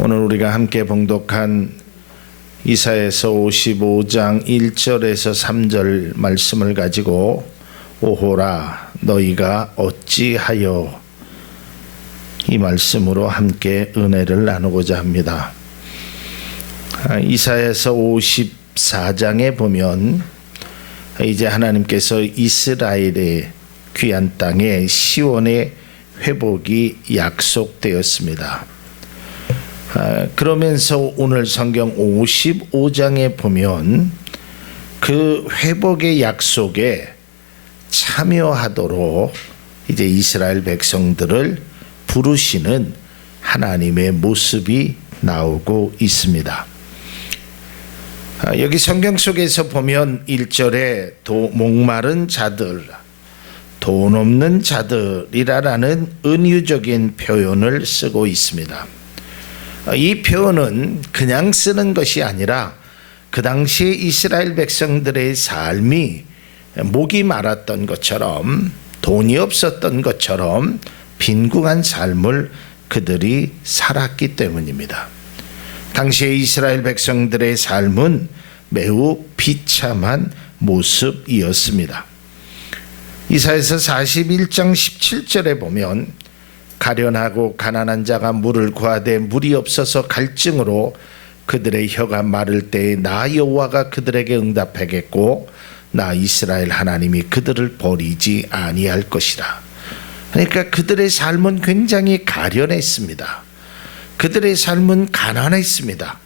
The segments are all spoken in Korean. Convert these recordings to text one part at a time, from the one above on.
오늘 우리가 함께 봉독한 이사야서 55장 1절에서 3절 말씀을 가지고 오호라 너희가 어찌하여 이 말씀으로 함께 은혜를 나누고자 합니다. 이사야서 54장에 보면 이제 하나님께서 이스라엘의 귀한 땅에 시온의 회복이 약속되었습니다. 그러면서 오늘 성경 55장에 보면 그 회복의 약속에 참여하도록 이제 이스라엘 백성들을 부르시는 하나님의 모습이 나오고 있습니다. 여기 성경 속에서 보면 1절에 목마른 자들, 돈 없는 자들이라는 은유적인 표현을 쓰고 있습니다. 이 표현은 그냥 쓰는 것이 아니라 그 당시에 이스라엘 백성들의 삶이 목이 마랐던 것처럼 돈이 없었던 것처럼 빈궁한 삶을 그들이 살았기 때문입니다. 당시에 이스라엘 백성들의 삶은 매우 비참한 모습이었습니다. 이사야서 41장 17절에 보면 가련하고 가난한 자가 물을 구하되 물이 없어서 갈증으로 그들의 혀가 마를 때에 나 여호와가 그들에게 응답하겠고 나 이스라엘 하나님이 그들을 버리지 아니할 것이라. 그러니까 그들의 삶은 굉장히 가련했습니다. 그들의 삶은 가난했습니다.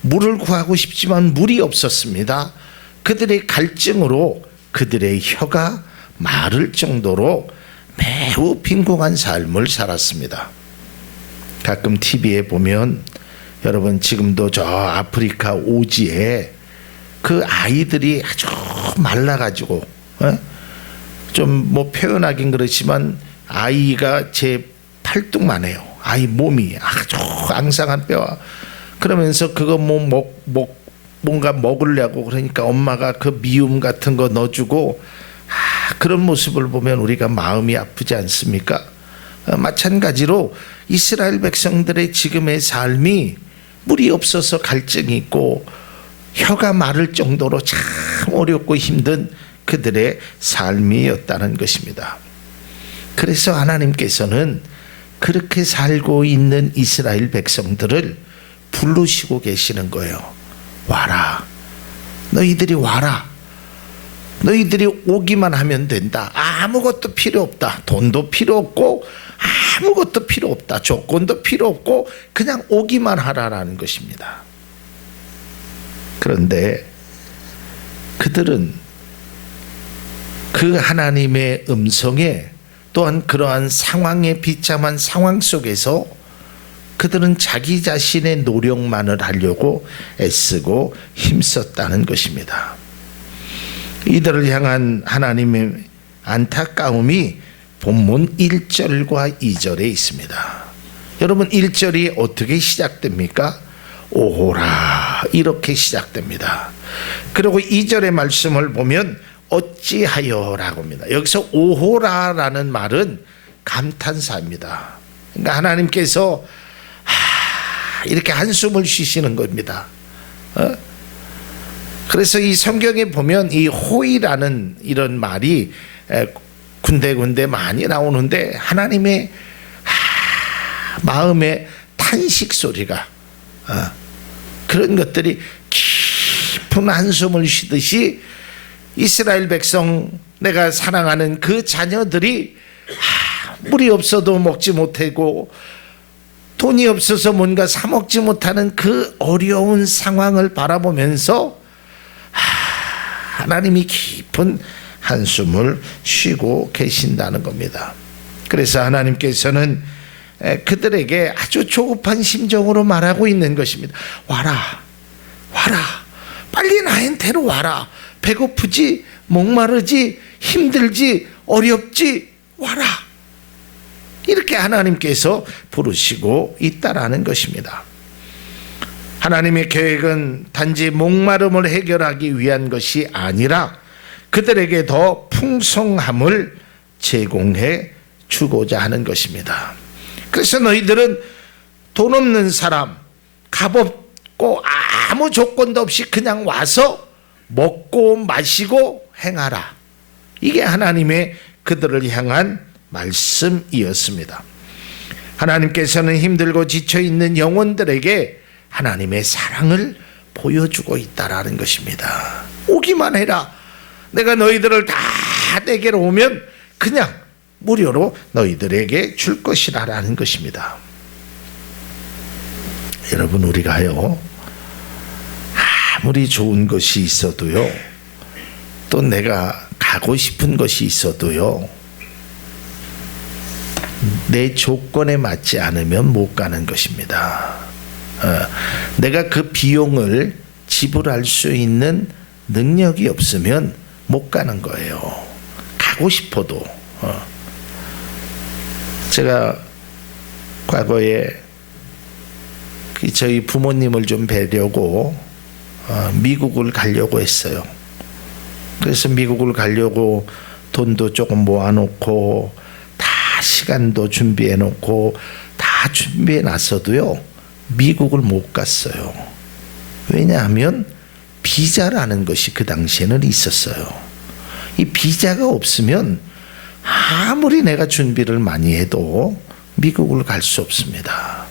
물을 구하고 싶지만 물이 없었습니다. 그들의 갈증으로 그들의 혀가 마를 정도로 매우 빈궁한 삶을 살았습니다. 가끔 TV에 보면 여러분 지금도 저 아프리카 오지에 그 아이들이 아주 말라가지고 좀 뭐 표현하긴 그렇지만 아이가 제 팔뚝만 해요. 아이 몸이 아주 앙상한 뼈와 그러면서 그거 뭔가 먹으려고 그러니까 엄마가 그 미움 같은 거 넣어주고 그런 모습을 보면 우리가 마음이 아프지 않습니까? 마찬가지로 이스라엘 백성들의 지금의 삶이 물이 없어서 갈증이 있고 혀가 마를 정도로 참 어렵고 힘든 그들의 삶이었다는 것입니다. 그래서 하나님께서는 그렇게 살고 있는 이스라엘 백성들을 부르시고 계시는 거예요. 와라. 너희들이 와라. 너희들이 오기만 하면 된다. 아무것도 필요 없다. 돈도 필요 없고 아무것도 필요 없다. 조건도 필요 없고 그냥 오기만 하라라는 것입니다. 그런데 그들은 그 하나님의 음성에 또한 그러한 상황의 비참한 상황 속에서 그들은 자기 자신의 노력만을 하려고 애쓰고 힘썼다는 것입니다. 이들을 향한 하나님의 안타까움이 본문 1절과 2절에 있습니다. 여러분 1절이 어떻게 시작됩니까? 오호라 이렇게 시작됩니다. 그리고 2절의 말씀을 보면 어찌하여라고 합니다. 여기서 오호라라는 말은 감탄사입니다. 그러니까 하나님께서 이렇게 한숨을 쉬시는 겁니다. 그래서 이 성경에 보면 이 호이라는 이런 말이 군데군데 많이 나오는데 하나님의 마음의 탄식 소리가 그런 것들이 깊은 한숨을 쉬듯이 이스라엘 백성 내가 사랑하는 그 자녀들이 물이 없어도 먹지 못하고 돈이 없어서 뭔가 사 먹지 못하는 그 어려운 상황을 바라보면서 하나님이 깊은 한숨을 쉬고 계신다는 겁니다. 그래서 하나님께서는 그들에게 아주 조급한 심정으로 말하고 있는 것입니다. 와라, 와라, 빨리 나한테로 와라. 배고프지, 목마르지, 힘들지, 어렵지, 와라. 이렇게 하나님께서 부르시고 있다라는 것입니다. 하나님의 계획은 단지 목마름을 해결하기 위한 것이 아니라 그들에게 더 풍성함을 제공해 주고자 하는 것입니다. 그래서 너희들은 돈 없는 사람, 값없고 아무 조건도 없이 그냥 와서 먹고 마시고 행하라. 이게 하나님의 그들을 향한 말씀이었습니다. 하나님께서는 힘들고 지쳐있는 영혼들에게 하나님의 사랑을 보여주고 있다라는 것입니다. 오기만 해라. 내가 너희들을 다 내게로 오면 그냥 무료로 너희들에게 줄 것이라는 것입니다. 여러분, 우리가요, 아무리 좋은 것이 있어도요, 또 내가 가고 싶은 것이 있어도요, 내 조건에 맞지 않으면 못 가는 것입니다. 내가 그 비용을 지불할 수 있는 능력이 없으면 못 가는 거예요. 가고 싶어도. 제가 과거에 저희 부모님을 좀 뵈려고 미국을 가려고 했어요. 그래서 미국을 가려고 돈도 조금 모아놓고 다 시간도 준비해놓고 다 준비해놨어도요, 미국을 못 갔어요. 왜냐하면 비자라는 것이 그 당시에는 있었어요. 이 비자가 없으면 아무리 내가 준비를 많이 해도 미국을 갈 수 없습니다.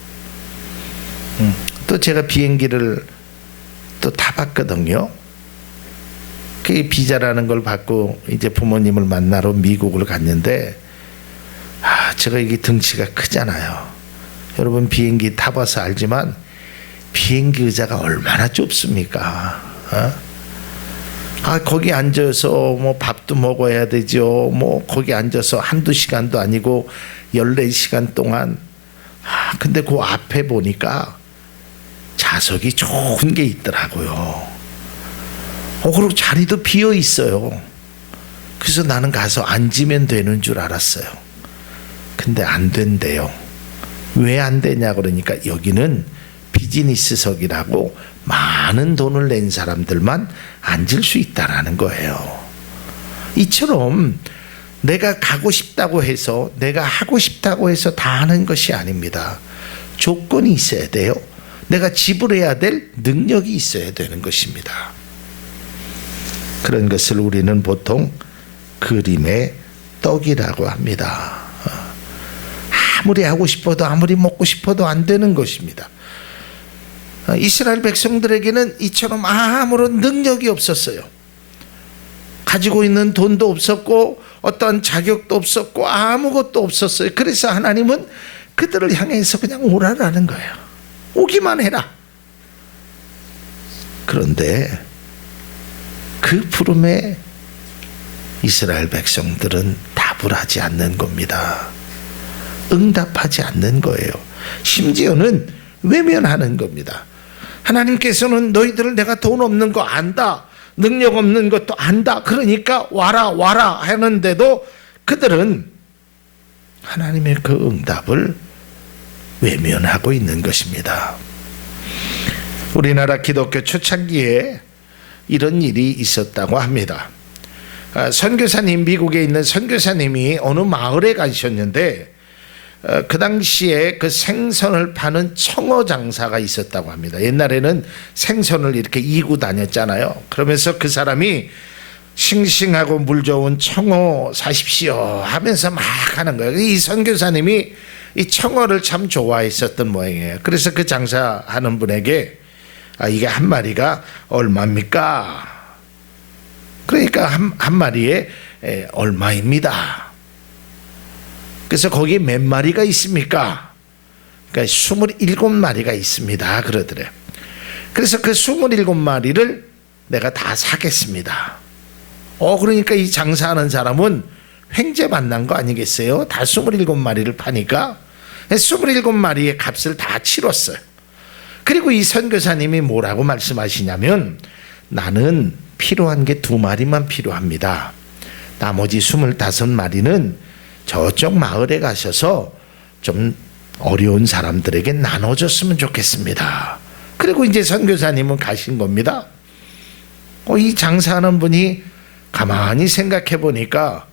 또 제가 비행기를 또 타봤거든요. 그 비자라는 걸 받고 이제 부모님을 만나러 미국을 갔는데, 제가 이게 등치가 크잖아요. 여러분 비행기 타봐서 알지만 비행기 의자가 얼마나 좁습니까? 거기 앉아서 뭐 밥도 먹어야 되죠. 뭐 거기 앉아서 한두 시간도 아니고 14시간 동안. 근데 그 앞에 보니까 좌석이 좋은 게 있더라고요. 그리고 자리도 비어 있어요. 그래서 나는 가서 앉으면 되는 줄 알았어요. 근데 안 된대요. 왜 안 되냐 그러니까 여기는 비즈니스석이라고 많은 돈을 낸 사람들만 앉을 수 있다라는 거예요. 이처럼 내가 가고 싶다고 해서, 내가 하고 싶다고 해서 다 하는 것이 아닙니다. 조건이 있어야 돼요. 내가 지불해야 될 능력이 있어야 되는 것입니다. 그런 것을 우리는 보통 그림의 떡이라고 합니다. 아무리 하고 싶어도 아무리 먹고 싶어도 안 되는 것입니다. 이스라엘 백성들에게는 이처럼 아무런 능력이 없었어요. 가지고 있는 돈도 없었고 어떠한 자격도 없었고 아무것도 없었어요. 그래서 하나님은 그들을 향해서 그냥 오라라는 거예요. 오기만 해라. 그런데 그 부름에 이스라엘 백성들은 답을 하지 않는 겁니다. 응답하지 않는 거예요. 심지어는 외면하는 겁니다. 하나님께서는 너희들을 내가 돈 없는 거 안다, 능력 없는 것도 안다, 그러니까 와라 하는데도 그들은 하나님의 그 응답을 외면하고 있는 것입니다. 우리나라 기독교 초창기에 이런 일이 있었다고 합니다. 선교사님, 미국에 있는 선교사님이 어느 마을에 가셨는데 그 당시에 그 생선을 파는 청어 장사가 있었다고 합니다. 옛날에는 생선을 이렇게 이고 다녔잖아요. 그러면서 그 사람이 싱싱하고 물 좋은 청어 사십시오 하면서 막 하는 거예요. 이 선교사님이 이 청어를 참 좋아했었던 모양이에요. 그래서 그 장사하는 분에게 이게 한 마리가 얼마입니까? 그러니까 한 마리에 얼마입니다. 그래서 거기에 몇 마리가 있습니까? 그러니까 27마리가 있습니다. 그러더래요. 그래서 그 27마리를 내가 다 사겠습니다. 그러니까 이 장사하는 사람은 횡재 만난 거 아니겠어요? 다 27마리를 파니까 27마리의 값을 다 치렀어요. 그리고 이 선교사님이 뭐라고 말씀하시냐면, 나는 필요한 게 2마리만 필요합니다. 나머지 25마리는 저쪽 마을에 가셔서 좀 어려운 사람들에게 나눠줬으면 좋겠습니다. 그리고 이제 선교사님은 가신 겁니다. 이 장사하는 분이 가만히 생각해 보니까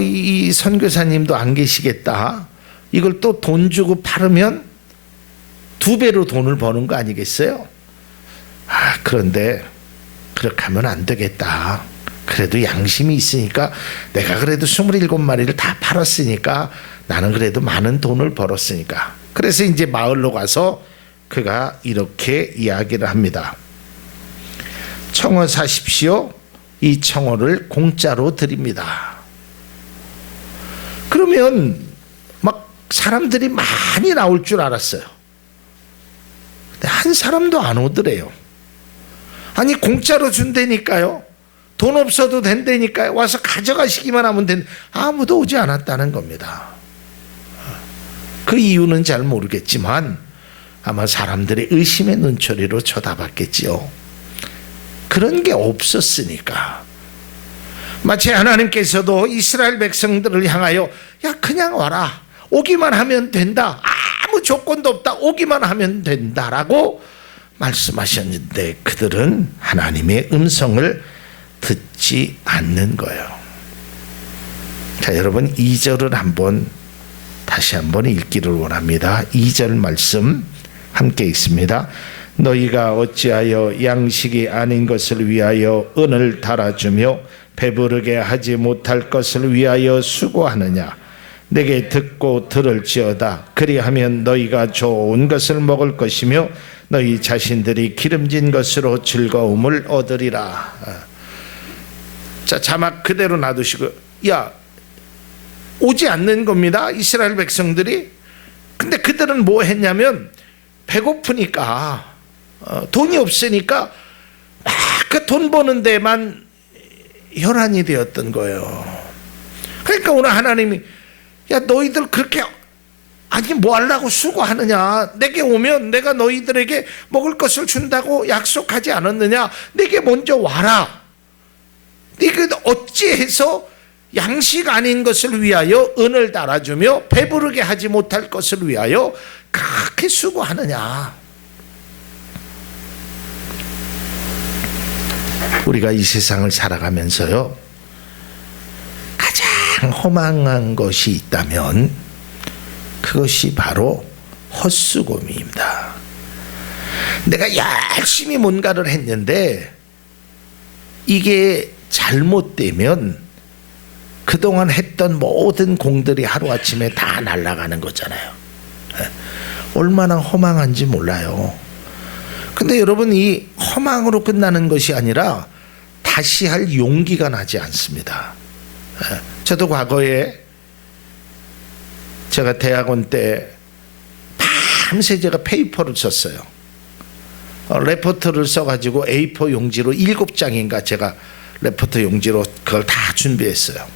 이 선교사님도 안 계시겠다. 이걸 또 돈 주고 팔으면 2배로 돈을 버는 거 아니겠어요? 그런데 그렇게 하면 안 되겠다. 그래도 양심이 있으니까 내가 그래도 27마리를 다 팔았으니까 나는 그래도 많은 돈을 벌었으니까. 그래서 이제 마을로 가서 그가 이렇게 이야기를 합니다. 청어 사십시오. 이 청어를 공짜로 드립니다. 그러면 막 사람들이 많이 나올 줄 알았어요. 근데 한 사람도 안 오더래요. 아니 공짜로 준다니까요. 돈 없어도 된다니까요. 와서 가져가시기만 하면 된. 아무도 오지 않았다는 겁니다. 그 이유는 잘 모르겠지만 아마 사람들의 의심의 눈초리로 쳐다봤겠지요. 그런 게 없었으니까. 마치 하나님께서도 이스라엘 백성들을 향하여 야 그냥 와라. 오기만 하면 된다. 아무 조건도 없다. 오기만 하면 된다라고 말씀하셨는데 그들은 하나님의 음성을 듣지 않는 거예요. 자, 여러분 2절을 다시 한번 읽기를 원합니다. 2절 말씀 함께 읽습니다. 너희가 어찌하여 양식이 아닌 것을 위하여 은을 달아주며 배부르게 하지 못할 것을 위하여 수고하느냐. 내게 듣고 들을지어다. 그리하면 너희가 좋은 것을 먹을 것이며 너희 자신들이 기름진 것으로 즐거움을 얻으리라. 자, 자막 그대로 놔두시고 오지 않는 겁니다. 이스라엘 백성들이. 근데 그들은 뭐 했냐면 배고프니까 돈이 없으니까 막 그 돈 버는 데만 혈안이 되었던 거예요. 그러니까 오늘 하나님이 야 너희들 그렇게 아니 뭐 하려고 수고하느냐. 내게 오면 내가 너희들에게 먹을 것을 준다고 약속하지 않았느냐. 내게 먼저 와라. 네가 어찌해서 양식 아닌 것을 위하여 은을 달아주며 배부르게 하지 못할 것을 위하여 그렇게 수고하느냐. 우리가 이 세상을 살아가면서요 가장 허망한 것이 있다면 그것이 바로 헛수고입니다. 내가 열심히 뭔가를 했는데 이게 잘못되면 그동안 했던 모든 공들이 하루아침에 다 날아가는 거잖아요. 얼마나 허망한지 몰라요. 근데 여러분 이 허망으로 끝나는 것이 아니라 다시 할 용기가 나지 않습니다. 저도 과거에 제가 대학원 때 밤새 제가 페이퍼를 썼어요. 레포트를 써가지고 A4 용지로 7장인가 제가 레포트 용지로 그걸 다 준비했어요.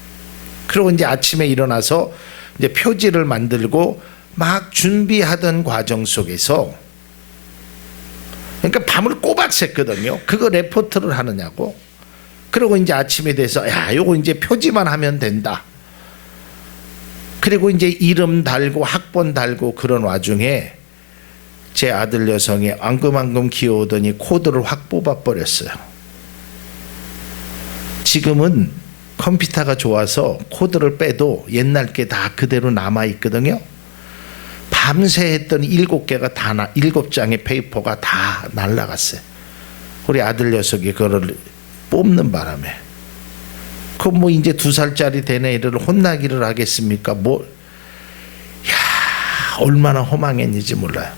그리고 이제 아침에 일어나서 이제 표지를 만들고 막 준비하던 과정 속에서 그러니까 밤을 꼬박 샜거든요. 그거 레포트를 하느냐고. 그리고 이제 아침에 돼서 야 요거 이제 표지만 하면 된다. 그리고 이제 이름 달고 학번 달고 그런 와중에 제 아들 여성이 앙금앙금 귀여우더니 코드를 확 뽑아버렸어요. 지금은 컴퓨터가 좋아서 코드를 빼도 옛날 게 다 그대로 남아있거든요. 밤새 했던 7개가 다 7장의 페이퍼가 다 날라갔어요. 우리 아들 녀석이 그거를 뽑는 바람에 그 뭐 이제 2살짜리 된 애를 혼나기를 하겠습니까? 얼마나 허망했는지 몰라요.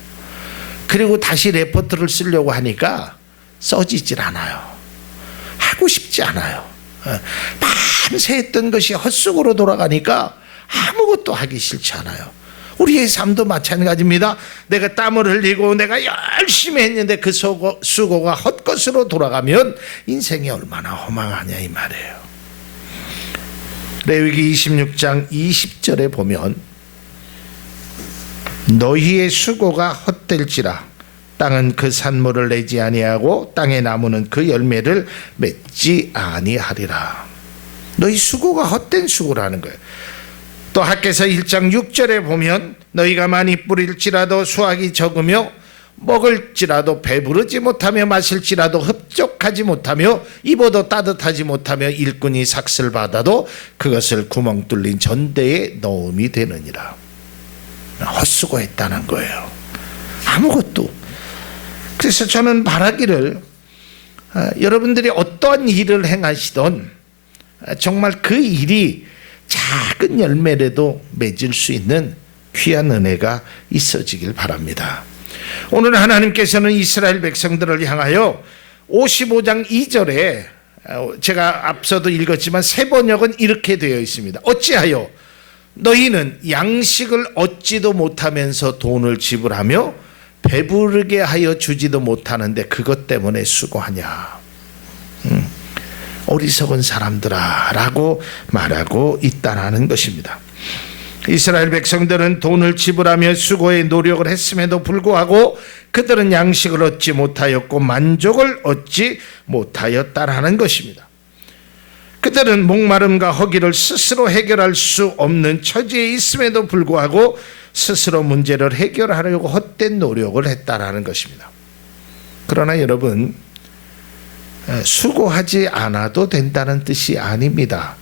그리고 다시 레포트를 쓰려고 하니까 써지질 않아요. 하고 싶지 않아요. 밤새 했던 것이 헛수고로 돌아가니까 아무것도 하기 싫지 않아요. 우리의 삶도 마찬가지입니다. 내가 땀을 흘리고 내가 열심히 했는데 그 수고가 헛것으로 돌아가면 인생이 얼마나 허망하냐 이 말이에요. 레위기 26장 20절에 보면 너희의 수고가 헛될지라 땅은 그 산물을 내지 아니하고 땅의 나무는 그 열매를 맺지 아니하리라. 너희 수고가 헛된 수고라는 거예요. 또 학개서 1장 6절에 보면 너희가 많이 뿌릴지라도 수확이 적으며 먹을지라도 배부르지 못하며 마실지라도 흡족하지 못하며 입어도 따뜻하지 못하며 일꾼이 삭슬 받아도 그것을 구멍 뚫린 전대에 넣음이 되느니라. 헛수고했다는 거예요. 아무것도. 그래서 저는 바라기를 여러분들이 어떠한 일을 행하시던 정말 그 일이 작은 열매라도 맺을 수 있는 귀한 은혜가 있어지길 바랍니다. 오늘 하나님께서는 이스라엘 백성들을 향하여 55장 2절에 제가 앞서도 읽었지만 새 번역은 이렇게 되어 있습니다. 어찌하여 너희는 양식을 얻지도 못하면서 돈을 지불하며 배부르게 하여 주지도 못하는데 그것 때문에 수고하냐. 어리석은 사람들아 라고 말하고 있다는 것입니다. 이스라엘 백성들은 돈을 지불하며 수고의 노력을 했음에도 불구하고 그들은 양식을 얻지 못하였고 만족을 얻지 못하였다라는 것입니다. 그들은 목마름과 허기를 스스로 해결할 수 없는 처지에 있음에도 불구하고 스스로 문제를 해결하려고 헛된 노력을 했다라는 것입니다. 그러나 여러분, 수고하지 않아도 된다는 뜻이 아닙니다.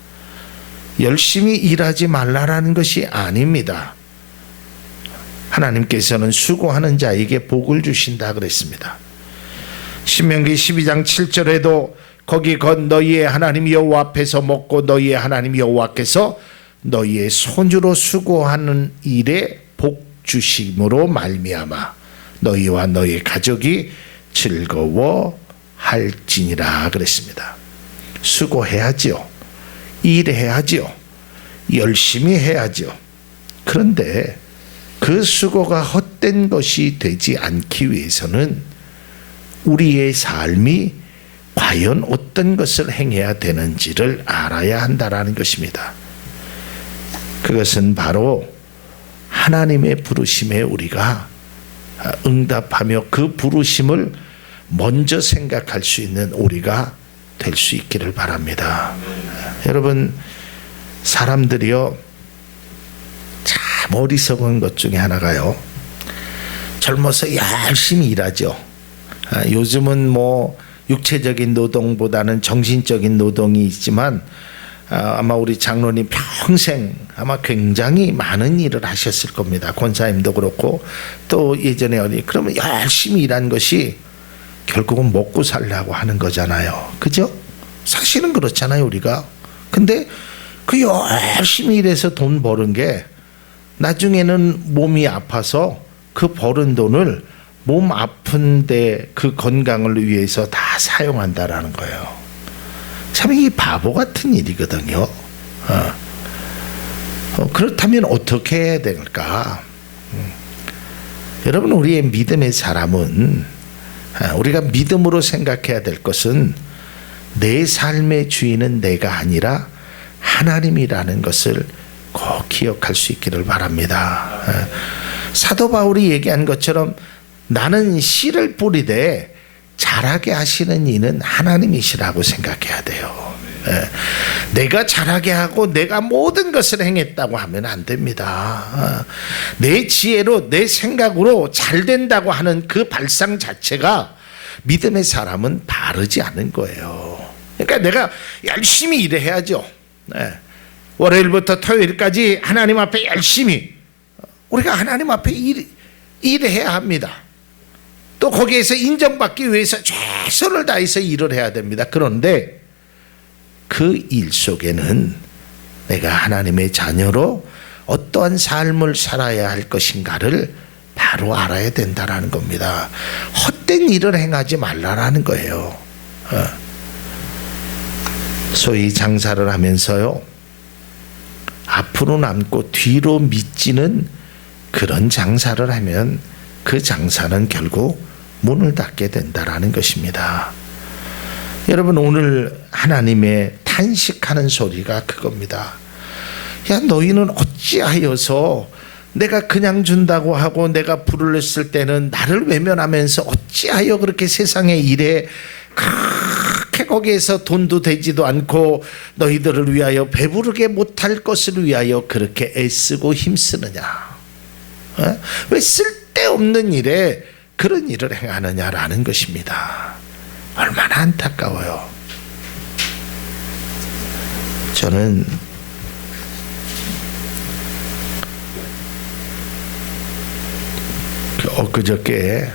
열심히 일하지 말라라는 것이 아닙니다. 하나님께서는 수고하는 자에게 복을 주신다 그랬습니다. 신명기 12장 7절에도 거기 곧 너희의 하나님 여호와 앞에서 먹고 너희의 하나님 여호와께서 너희의 손으로 수고하는 일에 복 주심으로 말미암아 너희와 너희 가족이 즐거워할지니라 그랬습니다. 수고해야지요. 일해야지요. 열심히 해야지요. 그런데 그 수고가 헛된 것이 되지 않기 위해서는 우리의 삶이 과연 어떤 것을 행해야 되는지를 알아야 한다는 것입니다. 그것은 바로 하나님의 부르심에 우리가 응답하며 그 부르심을 먼저 생각할 수 있는 우리가 될 수 있기를 바랍니다. 여러분, 사람들이요 참 어리석은 것 중에 하나가요, 젊어서 열심히 일하죠. 요즘은 뭐 육체적인 노동보다는 정신적인 노동이 있지만 아마 우리 장로님 평생 아마 굉장히 많은 일을 하셨을 겁니다. 권사님도 그렇고 또 예전에 어디 그러면 열심히 일한 것이 결국은 먹고 살려고 하는 거잖아요. 그죠? 사실은 그렇잖아요, 우리가. 근데 그 열심히 일해서 돈 버는 게 나중에는 몸이 아파서 그 버는 돈을 몸 아픈데 그 건강을 위해서 다 사용한다라는 거예요. 참 이 바보 같은 일이거든요. 그렇다면 어떻게 해야 될까? 여러분, 우리의 믿음의 사람은 우리가 믿음으로 생각해야 될 것은 내 삶의 주인은 내가 아니라 하나님이라는 것을 꼭 기억할 수 있기를 바랍니다. 사도 바울이 얘기한 것처럼 나는 씨를 뿌리되 자라게 하시는 이는 하나님이시라고 생각해야 돼요. 내가 자라게 하고 내가 모든 것을 행했다고 하면 안 됩니다. 내 지혜로 내 생각으로 잘 된다고 하는 그 발상 자체가 믿음의 사람은 바르지 않은 거예요. 그러니까 내가 열심히 일해야죠. 월요일부터 토요일까지 하나님 앞에 열심히 우리가 하나님 앞에 일해야 합니다. 또 거기에서 인정받기 위해서 최선을 다해서 일을 해야 됩니다. 그런데 그 일 속에는 내가 하나님의 자녀로 어떠한 삶을 살아야 할 것인가를 바로 알아야 된다라는 겁니다. 헛된 일을 행하지 말라라는 거예요. 소위 장사를 하면서요, 앞으로 남고 뒤로 미치는 그런 장사를 하면 그 장사는 결국 문을 닫게 된다라는 것입니다. 여러분, 오늘 하나님의 탄식하는 소리가 그겁니다. 야, 너희는 어찌하여서 내가 그냥 준다고 하고 내가 불을 냈을 때는 나를 외면하면서 어찌하여 그렇게 세상의 일에 그렇게 거기에서 돈도 되지도 않고 너희들을 위하여 배부르게 못할 것을 위하여 그렇게 애쓰고 힘쓰느냐? 왜 쓸데없는 일에 그런 일을 행하느냐라는 것입니다. 얼마나 안타까워요. 저는 엊그저께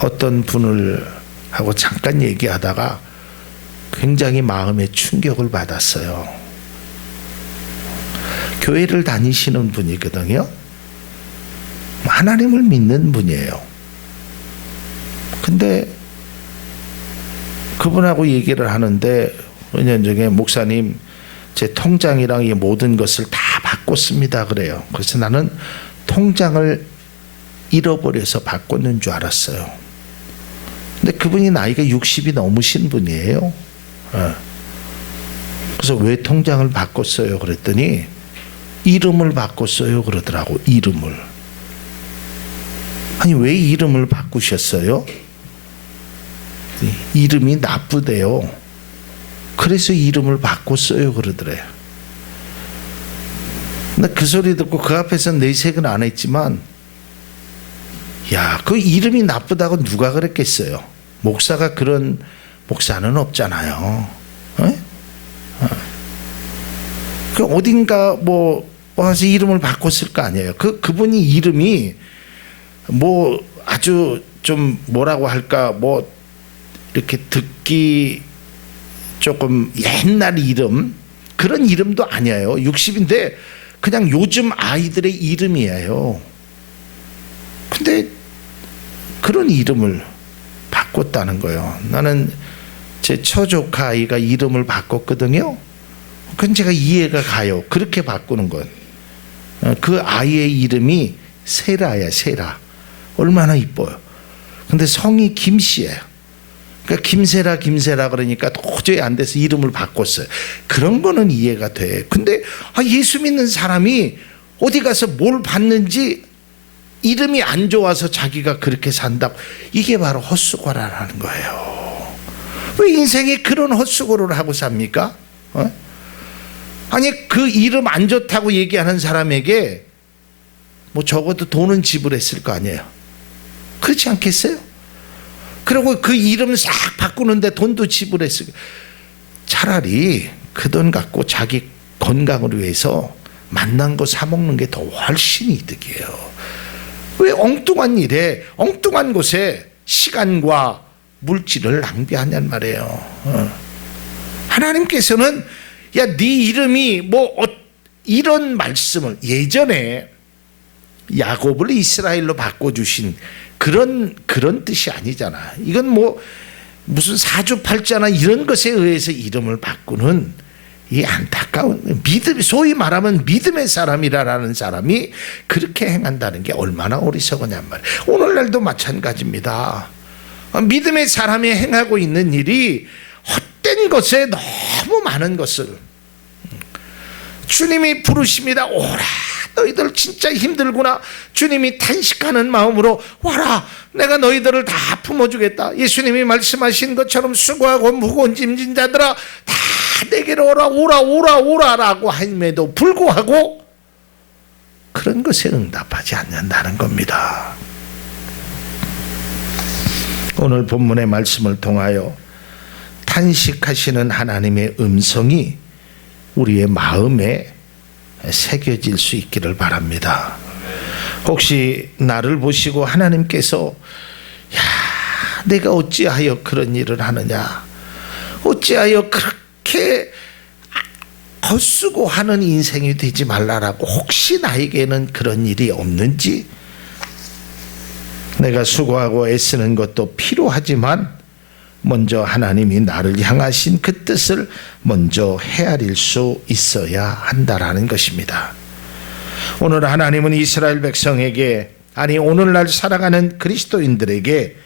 어떤 분을 하고 잠깐 얘기하다가 굉장히 마음에 충격을 받았어요. 교회를 다니시는 분이거든요. 하나님을 믿는 분이에요. 근데 그분하고 얘기를 하는데 몇 년 전에 목사님 제 통장이랑 이 모든 것을 다 바꿨습니다 그래요. 그래서 나는 통장을 잃어버려서 바꿨는 줄 알았어요. 근데 그분이 나이가 60이 넘으신 분이에요. 그래서 왜 통장을 바꿨어요 그랬더니 이름을 바꿨어요 그러더라고. 이름을. 아니 왜 이름을 바꾸셨어요? 이름이 나쁘대요. 그래서 이름을 바꿨어요 그러더래요. 나 그 소리 듣고 그 앞에서 내색은 안 했지만 야, 그 이름이 나쁘다고 누가 그랬겠어요? 목사가 그런 목사는 없잖아요. 그 어딘가 뭐 와서 이름을 바꿨을 거 아니에요. 그분이 이름이 뭐 아주 좀 뭐라고 할까 뭐 이렇게 듣기 조금 옛날 이름 그런 이름도 아니에요. 60인데 그냥 요즘 아이들의 이름이에요. 근데 그런 이름을 바꿨다는 거예요. 나는 제 처조카 아이가 이름을 바꿨거든요. 그건 제가 이해가 가요. 그렇게 바꾸는 건. 그 아이의 이름이 세라야. 세라. 얼마나 이뻐요. 근데 성이 김씨예요. 그러니까 김세라 그러니까 도저히 안 돼서 이름을 바꿨어요. 그런 거는 이해가 돼. 근데 예수 믿는 사람이 어디 가서 뭘 받는지 이름이 안 좋아서 자기가 그렇게 산다고. 이게 바로 헛수고라는 거예요. 왜 인생에 그런 헛수고를 하고 삽니까? 아니 그 이름 안 좋다고 얘기하는 사람에게 뭐 적어도 돈은 지불했을 거 아니에요. 그렇지 않겠어요? 그리고 그 이름 싹 바꾸는데 돈도 지불했어요. 차라리 그 돈 갖고 자기 건강을 위해서 맛난 거 사 먹는 게 더 훨씬 이득이에요. 왜 엉뚱한 일에 엉뚱한 곳에 시간과 물질을 낭비하냔 말이에요. 하나님께서는 야, 네 이름이 뭐 이런 말씀을 예전에 야곱을 이스라엘로 바꿔주신 그런 뜻이 아니잖아. 이건 뭐 무슨 사주팔자나 이런 것에 의해서 이름을 바꾸는 이 안타까운 믿음, 소위 말하면 믿음의 사람이라는 사람이 그렇게 행한다는 게 얼마나 어리석으냔 말이에요. 오늘날도 마찬가지입니다. 믿음의 사람이 행하고 있는 일이 헛된 것에 너무 많은 것을 주님이 부르십니다. 오라, 너희들 진짜 힘들구나. 주님이 탄식하는 마음으로 와라, 내가 너희들을 다 품어주겠다. 예수님이 말씀하신 것처럼 수고하고 무거운 짐진 자들아 다 내게로 오라라고 함에도 불구하고 그런 것에 응답하지 않는다는 겁니다. 오늘 본문의 말씀을 통하여 탄식하시는 하나님의 음성이 우리의 마음에 새겨질 수 있기를 바랍니다. 혹시 나를 보시고 하나님께서 야, 내가 어찌하여 그런 일을 하느냐, 어찌하여 그렇게 헛수고 하는 인생이 되지 말라라고 혹시 나에게는 그런 일이 없는지, 내가 수고하고 애쓰는 것도 필요하지만 먼저 하나님이 나를 향하신 그 뜻을 먼저 헤아릴 수 있어야 한다라는 것입니다. 오늘 하나님은 이스라엘 백성에게, 아니 오늘날 살아가는 그리스도인들에게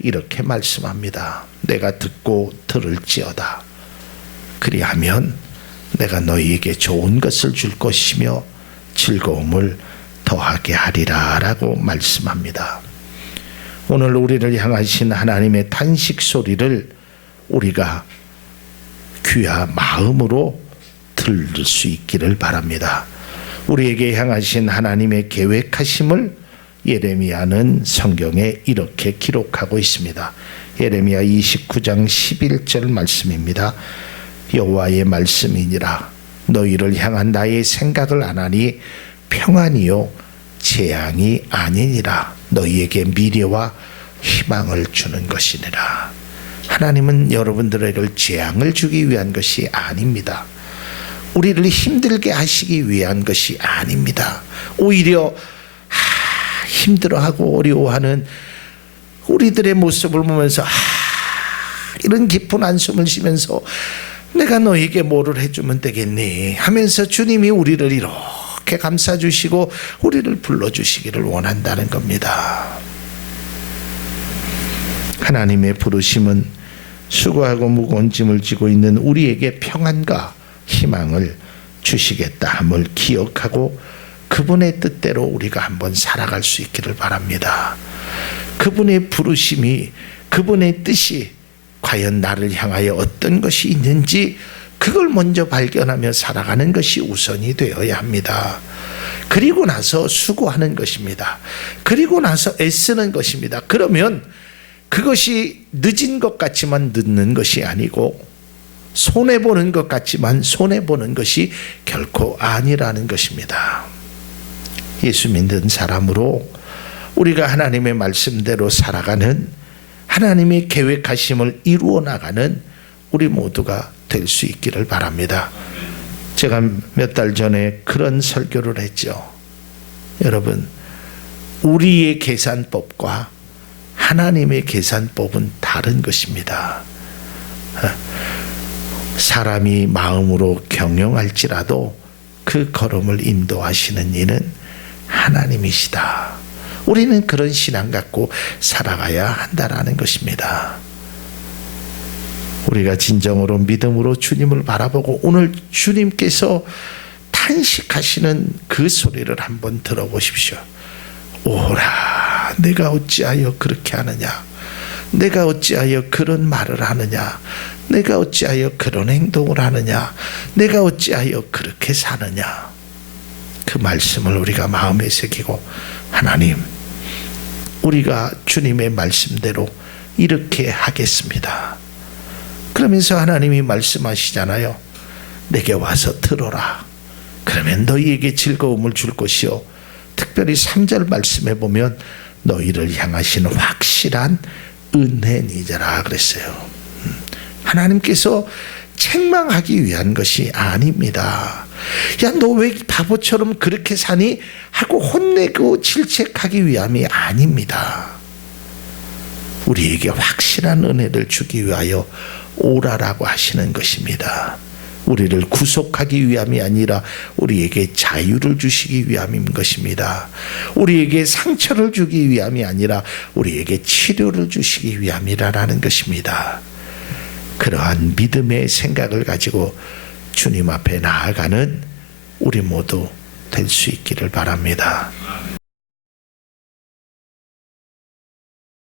이렇게 말씀합니다. 내가 듣고 들을지어다. 그리하면 내가 너희에게 좋은 것을 줄 것이며 즐거움을 더하게 하리라 라고 말씀합니다. 오늘 우리를 향하신 하나님의 탄식 소리를 우리가 귀와 마음으로 들을 수 있기를 바랍니다. 우리에게 향하신 하나님의 계획하심을 예레미야는 성경에 이렇게 기록하고 있습니다. 예레미야 29장 11절 말씀입니다. 여호와의 말씀이니라. 너희를 향한 나의 생각을 아나니 평안이요 재앙이 아니니라. 너희에게 미래와 희망을 주는 것이니라. 하나님은 여러분들에게 재앙을 주기 위한 것이 아닙니다. 우리를 힘들게 하시기 위한 것이 아닙니다. 오히려 힘들어하고 어려워하는 우리들의 모습을 보면서 이런 깊은 한숨을 쉬면서 내가 너에게 뭐를 해주면 되겠니 하면서 주님이 우리를 이렇게 감싸주시고 우리를 불러주시기를 원한다는 겁니다. 하나님의 부르심은 수고하고 무거운 짐을 지고 있는 우리에게 평안과 희망을 주시겠다 함을 기억하고 그분의 뜻대로 우리가 한번 살아갈 수 있기를 바랍니다. 그분의 부르심이, 그분의 뜻이 과연 나를 향하여 어떤 것이 있는지 그걸 먼저 발견하며 살아가는 것이 우선이 되어야 합니다. 그리고 나서 수고하는 것입니다. 그리고 나서 애쓰는 것입니다. 그러면 그것이 늦은 것 같지만 늦는 것이 아니고 손해보는 것 같지만 손해보는 것이 결코 아니라는 것입니다. 예수 믿는 사람으로 우리가 하나님의 말씀대로 살아가는, 하나님의 계획하심을 이루어 나가는 우리 모두가 될 수 있기를 바랍니다. 제가 몇 달 전에 그런 설교를 했죠. 여러분, 우리의 계산법과 하나님의 계산법은 다른 것입니다. 사람이 마음으로 경영할지라도 그 걸음을 인도하시는 이는 하나님이시다. 우리는 그런 신앙 갖고 살아가야 한다라는 것입니다. 우리가 진정으로 믿음으로 주님을 바라보고 오늘 주님께서 탄식하시는 그 소리를 한번 들어보십시오. 오라, 내가 어찌하여 그렇게 하느냐? 내가 어찌하여 그런 말을 하느냐? 내가 어찌하여 그런 행동을 하느냐? 내가 어찌하여 그렇게 사느냐? 그 말씀을 우리가 마음에 새기고, 하나님, 우리가 주님의 말씀대로 이렇게 하겠습니다. 그러면서 하나님이 말씀하시잖아요. 내게 와서 들어라. 그러면 너희에게 즐거움을 줄 것이요. 특별히 3절 말씀에 보면 너희를 향하시는 확실한 은혜니라 그랬어요. 하나님께서 책망하기 위한 것이 아닙니다. 야, 너 왜 바보처럼 그렇게 사니? 하고 혼내고 질책하기 위함이 아닙니다. 우리에게 확실한 은혜를 주기 위하여 오라라고 하시는 것입니다. 우리를 구속하기 위함이 아니라 우리에게 자유를 주시기 위함인 것입니다. 우리에게 상처를 주기 위함이 아니라 우리에게 치료를 주시기 위함이라는 것입니다. 그러한 믿음의 생각을 가지고 주님 앞에 나아가는 우리 모두 될 수 있기를 바랍니다.